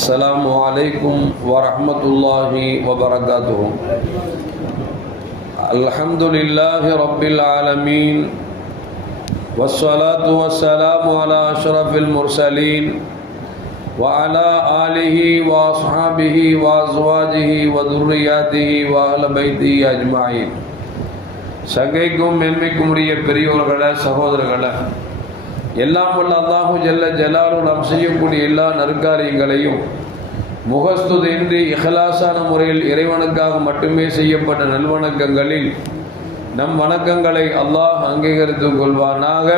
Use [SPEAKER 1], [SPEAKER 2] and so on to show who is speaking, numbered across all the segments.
[SPEAKER 1] السلام عليكم ورحمة الله وبركاته الحمد لله رب العالمين والصلاة والسلام على أشرف المرسلين وعلى آله وأصحابه وأزواجه وذرياته وأهل بيته أجمعين சங்கைக்கும் மேன்மைக்கும் உரிய பெரியோர்களே சகோதரர்களே எல்லாம் வல்ல அல்லாஹு ஜல்ல ஜலாலு நாம் செய்யக்கூடிய எல்லா நற்காரியங்களையும் முகஸ்துதின்றி இஹலாசான முறையில் இறைவனுக்காக மட்டுமே செய்யப்பட்ட நல்வணக்கங்களில் நம் வணக்கங்களை அல்லாஹ் அங்கீகரித்துக் கொள்வானாக.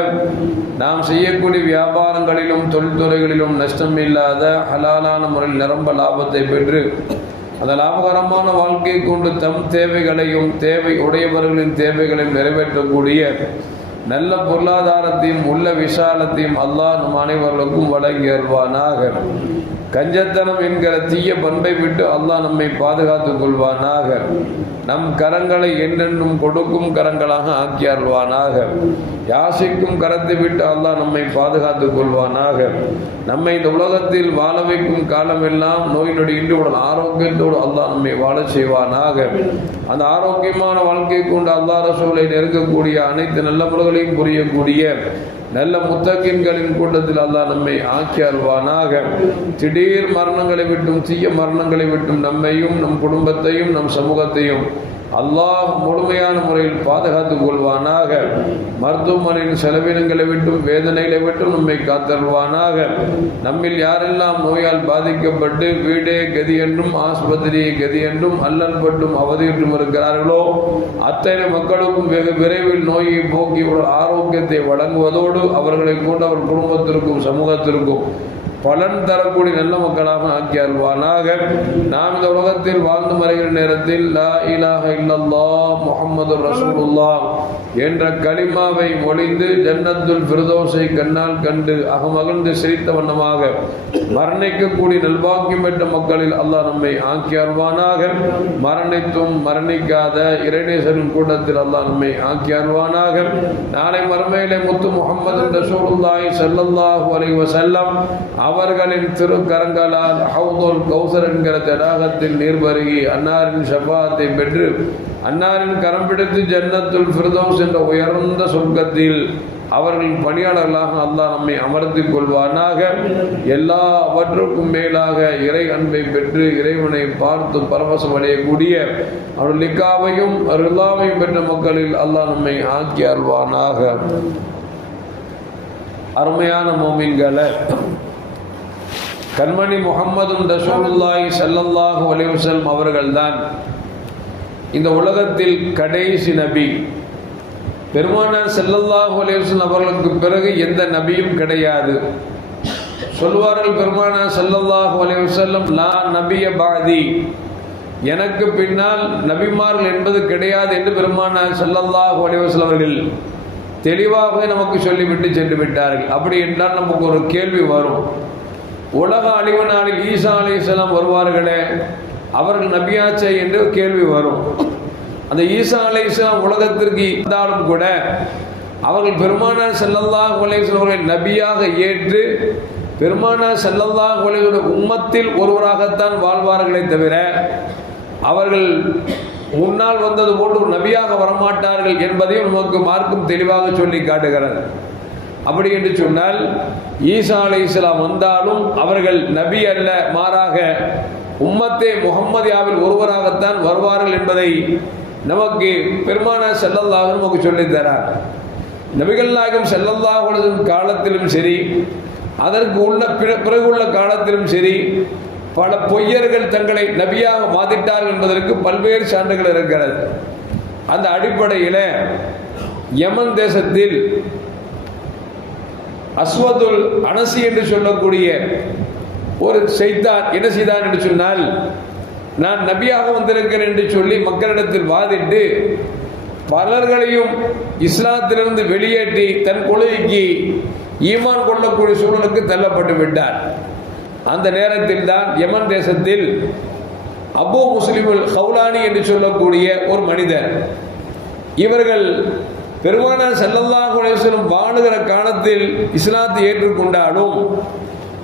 [SPEAKER 1] நாம் செய்யக்கூடிய வியாபாரங்களிலும் தொழில்துறைகளிலும் நஷ்டம் இல்லாத ஹலாலான முறையில் நிரம்ப லாபத்தை பெற்று அந்த லாபகரமான வாழ்க்கை கொண்டு தம் தேவைகளையும் தேவை உடையவர்களின் தேவைகளையும் நிறைவேற்றக்கூடிய நல்ல பொருளாதாரத்தையும் உள்ள விசாலத்தையும் அல்லாஹ் நம் அனைவர்களுக்கும் வழங்கியல்வானாக கஞ்சத்தனம் என்கிற தீய பண்பை விட்டு அல்லாஹ் நம்மை பாதுகாத்துக் கொள்வானாக. நம் கரங்களை என்றென்றும் கொடுக்கும் கரங்களாக ஆக்கி அருள்வானாக யாசிக்கும் கரத்தை விட்டு அல்லாஹ் நம்மை பாதுகாத்துக் கொள்வானாக. நம்மை இந்த உலகத்தில் வாழ வைக்கும் காலமெல்லாம் நோய் நொடி இன்றுடன் ஆரோக்கியத்தோடு அல்லாஹ் நம்மை வாழ செய்வானாக. அந்த ஆரோக்கியமான வாழ்க்கை கொண்டு அல்லாஹ் ரசூலை நெருங்கக்கூடிய அனைத்து நல்ல முறைகளையும் புரியக்கூடிய நல்ல முத்தகின்களின் கூட்டத்தில் அல்லாஹ் நம்மை ஆக்கி அல்வானாக திடீர் மரணங்களை விட்டும் தீய மரணங்களை விட்டும் நம்மையும் நம் குடும்பத்தையும் நம் சமூகத்தையும் அல்லாஹ் முழுமையான முறையில் பாதுகாத்துக் கொள்வானாக. மருத்துவமனையின் செலவினங்களை விட்டும் வேதனைகளை விட்டும் நம்மை காத்தருள்வானாக. நம்மில் யாரெல்லாம் நோயால் பாதிக்கப்பட்டு வீடே கதி என்றும் ஆஸ்பத்திரியை கதி என்றும் அல்லல் பட்டும் அவதியிட்டும் இருக்கிறார்களோ? அத்தனை மக்களுக்கும் வெகு விரைவில் நோயை போக்கி ஒரு ஆரோக்கியத்தை வழங்குவதோடு அவர்களை கொண்டு அவர் குடும்பத்திற்கும் சமூகத்திற்கும் பலன் தரக்கூடிய நல்ல மக்களாக ஆக்கி அல்வானாக நாம் இந்த உலகத்தில் வாழ்ந்து மறைகிற நேரத்தில் லா இலாக இல்லல்லா முகமது ரசூலுல்லா என்ற கலிமாவை ஒளிந்து ஜன்னத்துல் பிரதோசை கண்ணால் கண்டு அகமகிழ்ந்து சிரித்த வண்ணமாக மரணிக்கக்கூடிய நல்வாக்கியம் பெற்ற மக்களில் அல்லாஹ் நம்மை ஆக்கி அல்வானாக மரணித்தும் மரணிக்காத இறைநேசரின் கூட்டத்தில் அல்லாஹ் நம்மை ஆக்கி அல்வானாக நாளை மறுமையிலே முத்து முகமது ரசூலுல்லாய் செல்லல்லாஹு அலைவசல்லம் அவர் அவர்களின் திருக்கரங்களால் ஹவுதோல் கௌசர் என்கிற தடாகத்தில் நீர் பருகி அன்னாரின் ஷபாத்தை பெற்று அன்னாரின் கரம் பிடித்து ஜன்னத்துல் ஃபிர்தோஸ் என்ற உயர்ந்த சொர்க்கத்தில் அவர்களின் பணியாளர்களாக அல்லாஹ் நம்மை அமர்த்திக் கொள்வானாக. எல்லாவற்றுக்கும் மேலாக இறை அன்பை பெற்று இறைவனை பார்த்து பரவசம் அடையக்கூடிய அவர்கள் லிக்காவையும் ரில்லாவையும் பெற்ற மக்களில் அல்லாஹ் நம்மை ஆக்கி அருள்வானாக. அருமையான மோமின்களை கண்மணி முகம்மதும் ரசூலுல்லாஹி சல்லல்லாஹு அலைஹி அவர்கள்தான் இந்த உலகத்தில் கடைசி நபி. பெருமானார் செல்லல்லாஹு அலைஹி அவர்களுக்கு பிறகு எந்த நபியும் கிடையாது. சொல்வார்கள் பெருமானார் செல்லல்லாஹு அலைவசல்லம் லா நபிய பாதி. எனக்கு பின்னால் நபிமார்கள் என்பது கிடையாது என்று பெருமானார் செல்லல்லாஹு அலைஹி அவர்கள் தெளிவாகவே நமக்கு சொல்லிவிட்டு சென்று விட்டார்கள். அப்படி என்றால் நமக்கு ஒரு கேள்வி வரும். உலக அழிவு நாளில் ஈசா அலி இஸ்லாம் வருவார்களே அவர்கள் நபியாச்சே என்று கேள்வி வரும். அந்த ஈசா அலி இஸ்லாம் உலகத்திற்கு இருந்தாலும் கூட அவர்கள் பெருமானார் செல்லல்லாஹ் அவர்களை நபியாக ஏற்று பெருமானார் செல்லல்லா உலக உம்மத்தில் ஒருவராகத்தான் வாழ்வார்களே தவிர அவர்கள் முன்னால் வந்தது போன்று நபியாக வரமாட்டார்கள் என்பதையும் நமக்கு மார்க்கும் தெளிவாக சொல்லி காட்டுகிறார் அப்படி என்று சொன்னால் ஈசா அலை இஸ்லாம் வந்தாலும் அவர்கள் நபி அல்ல மாறாக உம்மத்தே முகம்மதியாவில் ஒருவராகத்தான் வருவார்கள் என்பதை நமக்கு பெருமான செல்லல்லாக நமக்கு சொல்லித்தரார் நபிகள் நாயகம் செல்லல்லாஹும் காலத்திலும் சரி அதற்கு உள்ள பிறகு உள்ள காலத்திலும் சரி பல பொய்யர்கள் தங்களை நபியாக வாதிட்டார்கள் என்பதற்கு பல்வேறு சான்றுகள் இருக்கிறது. அந்த அடிப்படையில் யமன் தேசத்தில் அஸ்வதுல் அனசி என்று சொல்லக்கூடிய ஒரு செய்தான் என்ன செய்தான் என்று சொன்னால் நான் நபியாக வந்திருக்கிறேன் என்று சொல்லி மக்களிடத்தில் வாதிட்டு பலர்களையும் இஸ்லாத்திலிருந்து வெளியேற்றி தன் கொள்கைக்கு ஈமான் கொள்ளக்கூடிய சூழலுக்கு தள்ளப்பட்டு விட்டார். அந்த நேரத்தில் தான் யமன் தேசத்தில் அபு முஸ்லிமுல் ஹவுலானி என்று சொல்லக்கூடிய ஒரு மனிதர் இவர்கள் பெருமானார் செல்லல்லா குலேஸ்வரம் வாழுகிற காலத்தில் இஸ்லாத்தை ஏற்றுக்கொண்டாலும்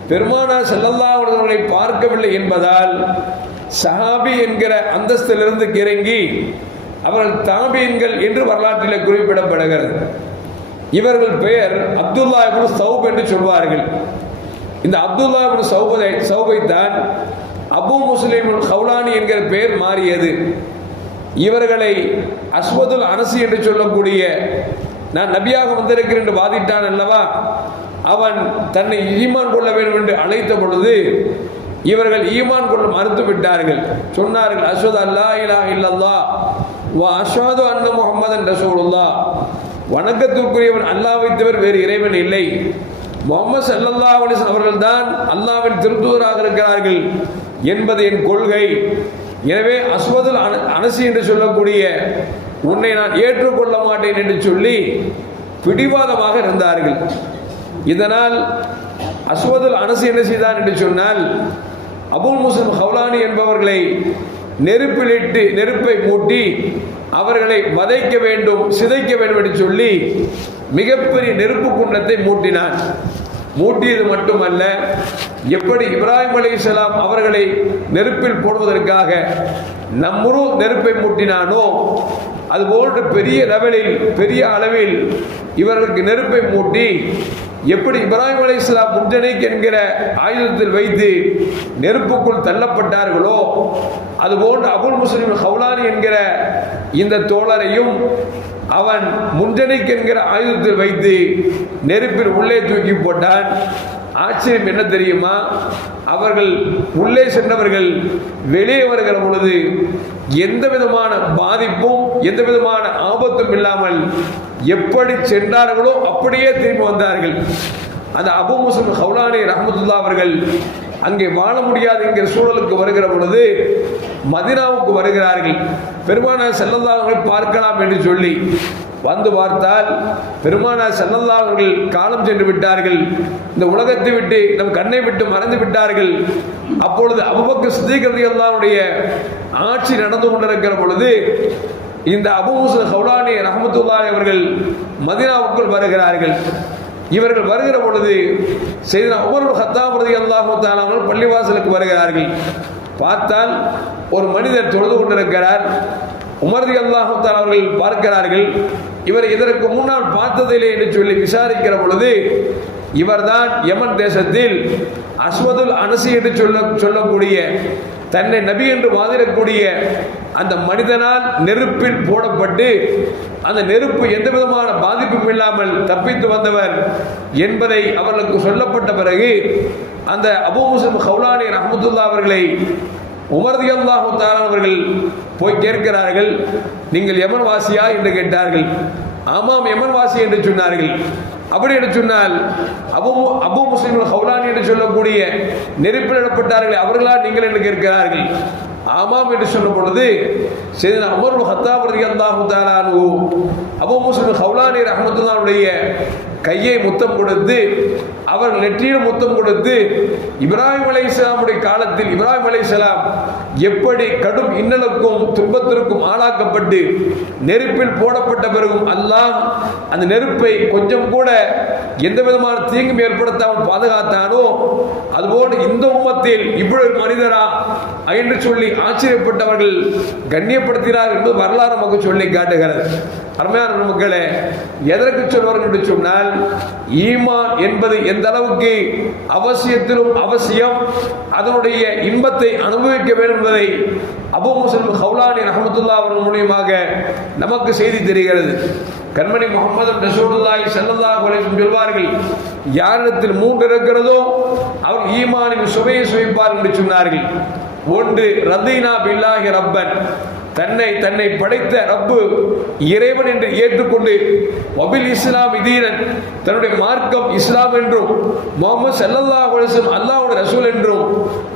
[SPEAKER 1] பெருமானார் செல்லல்லா அவர்களை பார்க்கவில்லை என்பதால் சஹாபி என்கிற அந்தஸ்திலிருந்து கிறங்கி அவர்கள் தாபியன்கள் என்று வரலாற்றில் குறிப்பிடப்படுகிறது. இவர்கள் பெயர் அப்துல்லா இபின் சௌப் என்று சொல்வார்கள். இந்த அப்துல்லா இபின் சௌபதை சௌபை தான் அபு முஸ்லிம் ஹவுலானி என்கிற பெயர் மாறியது. இவர்களை அஸ்வதுல் அரசு என்று சொல்லக்கூடிய நான் நபியாக வந்திருக்கிறேன் என்று வாதிட்டான் அல்லவா? அவன் தன்னை ஈமான் கொள்ள வேண்டும் என்று அழைத்த பொழுது இவர்கள் ஈமான் கொள்ள மறுத்து விட்டார்கள். சொன்னார்கள் அஸ்வத் அல்லா இலா இல்லல்லா வா அஸ்வது அன்ன முகமதன் ரசூலுல்லா வணக்கத்துக்குரியவன் அல்லாஹ்வை தவிர வேறு இறைவன் இல்லை. முகமது சல்லல்லா அவர்கள் தான் அல்லாவின் திருத்தூதராக இருக்கிறார்கள் என்பது என் கொள்கை. எனவே அஸ்வதுல் அன அனசி என்று சொல்லக்கூடிய உன்னை நான் ஏற்றுக்கொள்ள மாட்டேன் என்று சொல்லி பிடிவாதமாக இருந்தார்கள். இதனால் அஸ்வதுல் அனசி என்ன செய்தான் என்று சொன்னால் அபுல் முஸ்லிம் ஹவுலானி என்பவர்களை நெருப்பிலிட்டு நெருப்பை மூட்டி அவர்களை வதைக்க வேண்டும் சிதைக்க வேண்டும் என்று சொல்லி மிகப்பெரிய நெருப்பு குண்டத்தை மூட்டினான் மூட்டியது மட்டுமல்ல எப்படி இப்ராஹிம் அலைஹிஸ்ஸலாம் அவர்களை நெருப்பில் போடுவதற்காக நம்முரு நெருப்பை மூட்டினானோ அதுபோன்று பெரிய லெவலில் பெரிய அளவில் இவர்களுக்கு நெருப்பை மூட்டி எப்படி இப்ராஹிம் அலி இஸ்லாம் முன்ஜனைக் என்கிற ஆயுதத்தில் வைத்து நெருப்புக்குள் தள்ளப்பட்டார்களோ அதுபோன்று அபுல் முஸ்லிம் ஹவுலானி என்கிற இந்த தோழரையும் அவன் முன்ஜனைக் என்கிற ஆயுதத்தில் வைத்து நெருப்பில் உள்ளே தூக்கி போட்டான். ஆச்சரியம் என்ன தெரியுமா? அவர்கள் உள்ளே சென்றவர்கள் வெளியே வருகிற பொழுது எந்த விதமான பாதிப்பும் எந்த விதமான ஆபத்தும் இல்லாமல் எப்படி சென்றார்களோ அப்படியே திரும்பி வந்தார்கள். அந்த அபு முஸ்லிம் ஹவுலானி ரஹமத்துல்லா அவர்கள் அங்கே வாழ முடியாது என்கிற சூழலுக்கு வருகிற பொழுது மதினாவுக்கு வருகிறார்கள். பெருமானார் செல்லல்லாவை பார்க்கலாம் என்று சொல்லி வந்து பார்த்தால் பெருமானார் செல்லல்லாவர்கள் காலம் சென்று விட்டார்கள். இந்த உலகத்தை விட்டு நம் கண்ணை விட்டு மறந்து விட்டார்கள். அப்பொழுது அபுபக்கு சித்திகரதி அல்லாவுடைய ஆட்சி நடந்து கொண்டிருக்கிற பொழுது இந்த அபு ஹவுலானி ரஹமத்துல்லாய் அவர்கள் மதினாவுக்குள் வருகிறார்கள். இவர்கள் வருகிற பொழுது செய்த ஒவ்வொரு ஹத்தாபிரதி அல்லாஹு தாலாமல் பள்ளிவாசலுக்கு வருகிறார்கள். பார்த்தால் ஒரு மனிதர் தொழுது கொண்டிருக்கிறார். உமர்தி அல்லாஹு அவர்கள் பார்க்கிறார்கள். இவர் இதற்கு முன்னால் பார்த்ததில்லை என்று சொல்லி விசாரிக்கிற பொழுது இவர்தான் யமன் தேசத்தில் அஸ்வதுல் அனசி என்று சொல்ல சொல்லக்கூடிய தன்னை நபி என்று வாதிடக்கூடிய அந்த மனிதனால் நெருப்பில் போடப்பட்டு அந்த நெருப்பு எந்த விதமான பாதிப்பும் இல்லாமல் தப்பித்து வந்தவர் என்பதை அவர்களுக்கு சொல்லப்பட்ட பிறகு அந்த அபு முஸ்லிம் ஹவுலானி ரஹமத்துல்லா அவர்களை உமர்தி அல்லாஹு அவர்கள் போய் கேட்கிறார்கள் நீங்கள் எமன் வாசியா? என்று கேட்டார்கள். ஆமாம் எமன் வாசி என்று சொன்னார்கள். அப்படி என்று சொன்னால் அபு அபு முஸ்லிம்கள் ஹவுலானி என்று சொல்லக்கூடிய நெருப்பில் இடப்பட்டார்கள் அவர்களா நீங்கள் என்று கேட்கிறார்கள். ஆமாம் என்று சொன்ன பொழுது சரி அமர் ஹத்தாபுரதி அல்லாஹு தாலானு அபு முஸ்லிம் ஹவுலானி ரஹமத்துல்லாவுடைய கையை முத்தம் கொடுத்து அவர் நெற்றியில் முத்தம் கொடுத்து இப்ராஹிம் அலை இஸ்லாமுடைய காலத்தில் இப்ராஹிம் அலை இஸ்லாம் எப்படி கடும் இன்னலுக்கும் துன்பத்திற்கும் ஆளாக்கப்பட்டு நெருப்பில் போடப்பட்ட பிறகும் அல்லாம் அந்த நெருப்பை கொஞ்சம் கூட எந்த விதமான தீங்கும் ஏற்படுத்தாமல் பாதுகாத்தானோ அதுபோல் இந்த உம்மத்தில் இப்படி மனிதரா என்று சொல்லி ஆச்சரியப்பட்டவர்கள் கண்ணியப்படுத்தினார் என்பது வரலாறு நமக்கு சொல்லி காட்டுகிறது. அருமையான மக்களே எதற்கு சொல்வார்கள் என்று சொன்னால் ஈமான் என்பது எந்த அளவுக்கு அவசியத்திலும் அவசியம் அதனுடைய இன்பத்தை அனுபவிக்க வேண்டும் என்பதை அபு முஸ்லிம் ஹவுலானி ரஹமத்துல்லா அவர்கள் மூலியமாக நமக்கு செய்தி தெரிகிறது. கண்மணி முகமது ரசூலுல்லாஹி ஸல்லல்லாஹு அலைஹி சொல்வார்கள் யாரிடத்தில் மூன்று இருக்கிறதோ அவர் ஈமானின் சுவையை சுவைப்பார் என்று சொன்னார்கள். ஒன்று ரதீனா பில்லாஹி ரப்பன். தன்னை தன்னை படைத்த ரப்பு இறைவன் என்று ஏற்றுக்கொண்டு வபில் இஸ்லாம் இதீரன் தன்னுடைய மார்க்கம் இஸ்லாம் என்றும் முகமது சல்லல்லா அலைஹி அல்லாவோட ரசூல் என்றும்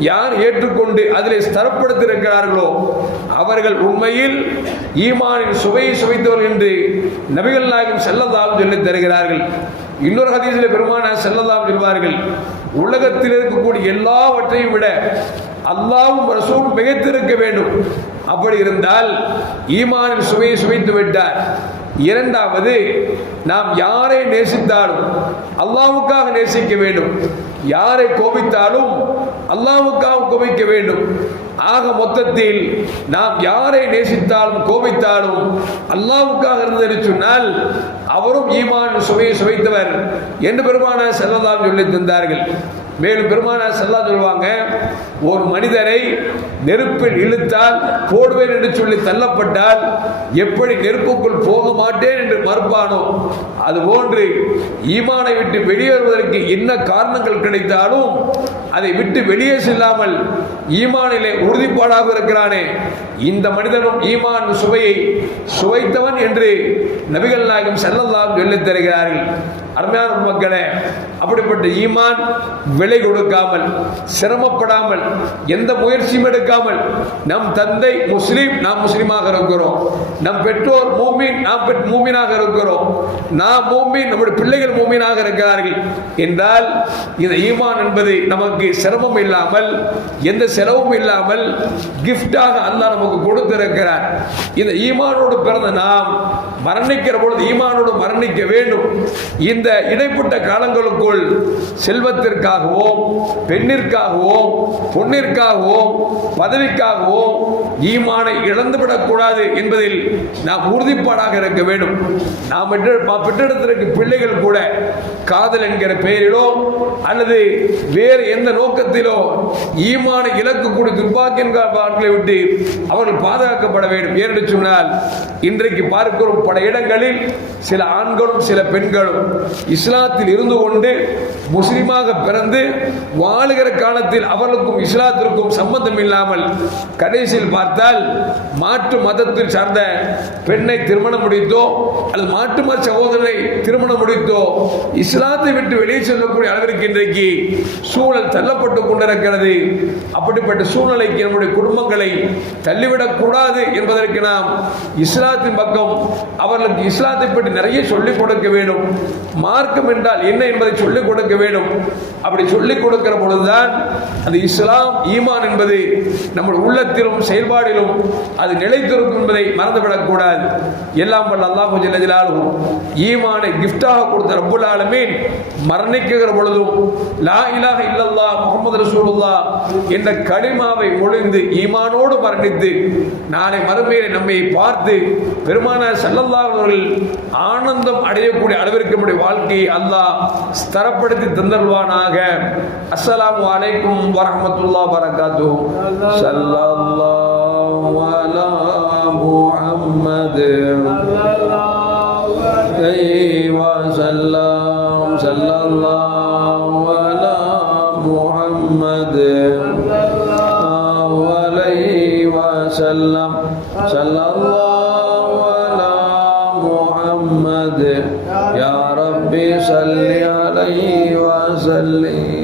[SPEAKER 1] யார் ஏற்றுக்கொண்டு அதிலே ஸ்தரப்படுத்தியிருக்கிறார்களோ அவர்கள் உண்மையில் ஈமானின் சுவையை சுவைத்தவர்கள் என்று நபிகள் நாயகம் செல்லதாலும் சொல்லித் தருகிறார்கள். இன்னொரு ஹதீஸில் பெருமான செல்லதாம் சொல்வார்கள் உலகத்தில் இருக்கக்கூடிய எல்லாவற்றையும் விட அல்லாவும் ரசூலும் மிகைத்திருக்க வேண்டும். அப்படி இருந்தால் ஈமானின் சுவையை சுவைத்து விட்டார். இரண்டாவது நாம் யாரை நேசித்தாலும் அல்லாவுக்காக நேசிக்க வேண்டும். யாரை கோபித்தாலும் அல்லாவுக்காக கோபிக்க வேண்டும். ஆக மொத்தத்தில் நாம் யாரை நேசித்தாலும் கோபித்தாலும் அல்லாவுக்காக இருந்தது சொன்னால் அவரும் ஈமான் சுவையை சுவைத்தவர் என்று பெருமான செல்லதாம் சொல்லி தந்தார்கள். மேலும் பெருமானார் செல்லா சொல்லுவாங்க ஒரு மனிதரை நெருப்பில் இழுத்தால் போடுவேன் என்று சொல்லி தள்ளப்பட்டால் எப்படி நெருப்புக்குள் போக மாட்டேன் என்று மறுப்பானோ? அதுபோன்று ஈமானை விட்டு வெளியேறுவதற்கு என்ன காரணங்கள் கிடைத்தாலும் அதை விட்டு வெளியே செல்லாமல் ஈமானிலே உறுதிப்பாடாக இருக்கிறானே. இந்த மனிதனும் ஈமான் சுவையை சுவைத்தவன் என்று நபிகள் நாயகம் செல்லல்லாம் சொல்லித் தருகிறார்கள். அருமையான மக்களே அப்படிப்பட்ட ஈமான் விலை கொடுக்காமல் சிரமப்படாமல் எந்த முயற்சியும் எடுக்காமல் நம் தந்தை முஸ்லீம் நாம் முஸ்லீமாக இருக்கிறோம். நம் பெற்றோர் மூமின் நாம் மூமினாக இருக்கிறோம். நாம் மூமின் நம்முடைய பிள்ளைகள் மூமினாக இருக்கிறார்கள் என்றால் இந்த ஈமான் என்பது நமக்கு சிரமம் இல்லாமல் எந்த செலவும் இல்லாமல் கிஃப்டாக அல்லாஹ் நமக்கு கொடுத்திருக்கிறார். இந்த ஈமானோடு பிறந்த நாம் மரணிக்கிற பொழுது ஈமானோடு மரணிக்க வேண்டும். இந்த இடைப்பட்ட காலங்களுக்குள் செல்வத்திற்காகவோ பெண்ணிற்காகவோ பொன்னிற்காகவோ பதவிக்காகவோ ஈமானை இழந்துவிடக்கூடாது என்பதில் நாம் உறுதிப்பாடாக இருக்க வேண்டும். நாம் பெற்ற- பெற்றெடுத்திருக்க பிள்ளைகள் கூட காதல் என்கிற பெயரிலோ அல்லது வேறு எந்த நோக்கத்திலோ ஈமான இலக்கு கூடி துப்பாக்கின் விட்டு அவர்கள் பாதுகாக்கப்பட வேண்டும். ஏனென்று சொன்னால் இன்றைக்கு பார்க்கிறோம் பல இடங்களில் சில ஆண்களும் சில பெண்களும் இஸ்லாத்தில் இருந்து கொண்டு முஸ்லீமாக பிறந்து வாழுகிற காலத்தில் அவர்களுக்கும் இஸ்லாத்திற்கும் சம்பந்தம் இல்லாமல் கடைசியில் பார்த்தால் மாற்று மதத்தில் சார்ந்த பெண்ணை திருமணம் முடித்தோ அல்லது மாற்று மத சகோதரனை திருமணம் முடித்தோ இஸ்லாத்தை விட்டு வெளியே செல்லக்கூடிய அளவிற்கு இன்றைக்கு சூழல் தள்ளப்பட்டு கொண்டிருக்கிறது. அப்படிப்பட்ட சூழ்நிலைக்கு நம்முடைய குடும்பங்களை தள்ளிவிடக் கூடாது என்பதற்கு நாம் இஸ்லாத்தின் பக்கம் அவர்களுக்கு இஸ்லாத்தை பற்றி நிறைய சொல்லிக் கொடுக்க வேண்டும். மார்க்கம் என்றால் என்ன என்பதை சொல்லிக் கொடுக்க வேண்டும். அப்படி சொல்லிக் கொடுக்கிற பொழுதுதான் அந்த இஸ்லாம் ஈமான் என்பது நம்ம உள்ளத்திலும் செயல்பாடிலும் அது நிலைத்திருக்கும் என்பதை மறந்துவிடக்கூடாது எல்லாம் வல்ல அல்லாஹ் ஜல்லஜலாலும் ஈமானை கிஃப்டாக கொடுத்த ரப்புல் ஆலமீன் மரணிக்குகிற பொழுதும் லா இலாக இல்லல்லா முகமது ரசூலுல்லா என்ற களிமாவை ஒழிந்து ஈமானோடு மரணித்து நாளை மறுமையை நம்மை பார்த்து பெருமானார் ஸல்லல்லாஹு அவர்கள் ஆனந்தம் அடையக்கூடிய அளவிற்கு நம்முடைய வாழ்க்கையை அல்லாஹ் ஸ்தரப்படுத்தி தந்தருவானாக அஸ்ஸலாமு அலைக்கும் வரஹ்மத்துல்லாஹி வரகாத்து சல்லா صل عليه وسلم.